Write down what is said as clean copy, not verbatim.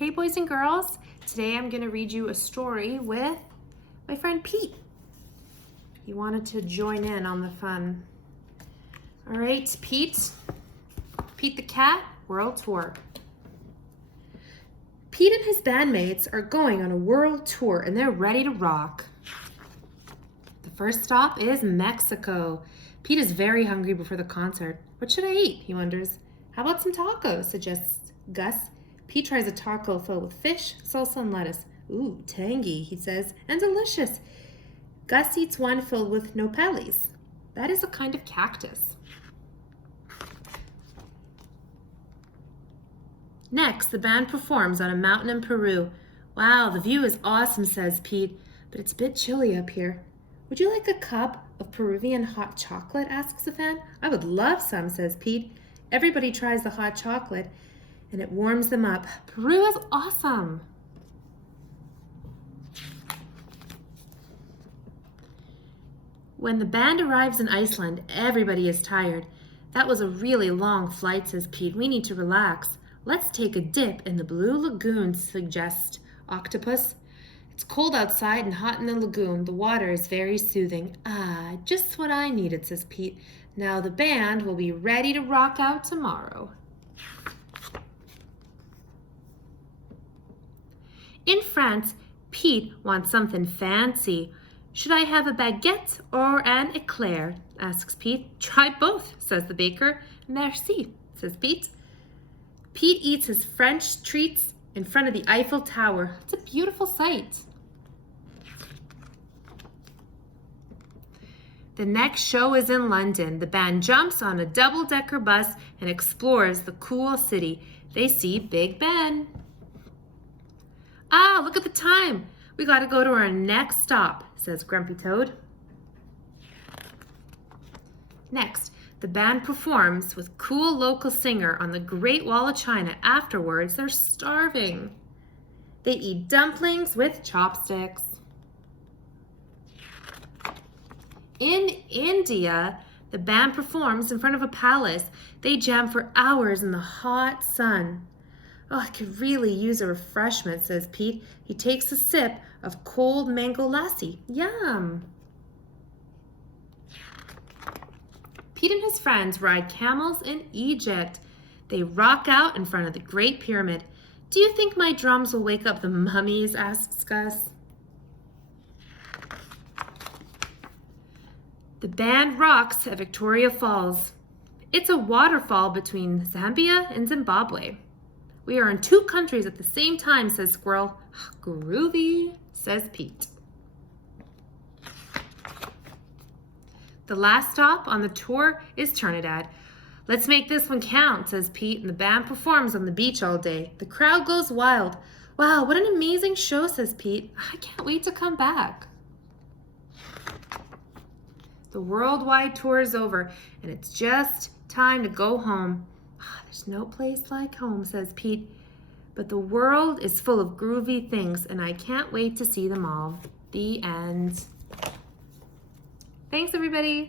Hey boys and girls, today I'm going to read you a story with my friend Pete. He wanted to join in on the fun. All right, Pete the Cat World Tour. Pete and his bandmates are going on a world tour and they're ready to rock. The first stop is Mexico. Pete is very hungry before the concert. What should I eat? He wonders. How about some tacos? Suggests Gus. Pete tries a taco filled with fish, salsa, and lettuce. Ooh, tangy, he says, and delicious. Gus eats one filled with nopales. That is a kind of cactus. Next, the band performs on a mountain in Peru. Wow, the view is awesome, says Pete, but it's a bit chilly up here. Would you like a cup of Peruvian hot chocolate, asks a fan. I would love some, says Pete. Everybody tries the hot chocolate, and it warms them up. Peru is awesome. When the band arrives in Iceland, everybody is tired. That was a really long flight, says Pete. We need to relax. Let's take a dip in the Blue Lagoon, suggests Octopus. It's cold outside and hot in the lagoon. The water is very soothing. Ah, just what I needed, says Pete. Now the band will be ready to rock out tomorrow. In France, Pete wants something fancy. Should I have a baguette or an eclair? Asks Pete. Try both, says the baker. Merci, says Pete. Pete eats his French treats in front of the Eiffel Tower. It's a beautiful sight. The next show is in London. The band jumps on a double-decker bus and explores the cool city. They see Big Ben. Ah, look at the time. We gotta go to our next stop, says Grumpy Toad. Next, the band performs with cool local singer on the Great Wall of China. Afterwards, they're starving. They eat dumplings with chopsticks. In India, the band performs in front of a palace. They jam for hours in the hot sun. Oh, I could really use a refreshment, says Pete. He takes a sip of cold mango lassi. Yum! Pete and his friends ride camels in Egypt. They rock out in front of the Great Pyramid. Do you think my drums will wake up the mummies? Asks Gus. The band rocks at Victoria Falls. It's a waterfall between Zambia and Zimbabwe. We are in two countries at the same time, says Squirrel. Groovy, says Pete. The last stop on the tour is Trinidad. Let's make this one count, says Pete, and the band performs on the beach all day. The crowd goes wild. Wow, what an amazing show, says Pete. I can't wait to come back. The worldwide tour is over, and it's just time to go home. There's no place like home, says Pete. But the world is full of groovy things, and I can't wait to see them all. The end. Thanks, everybody.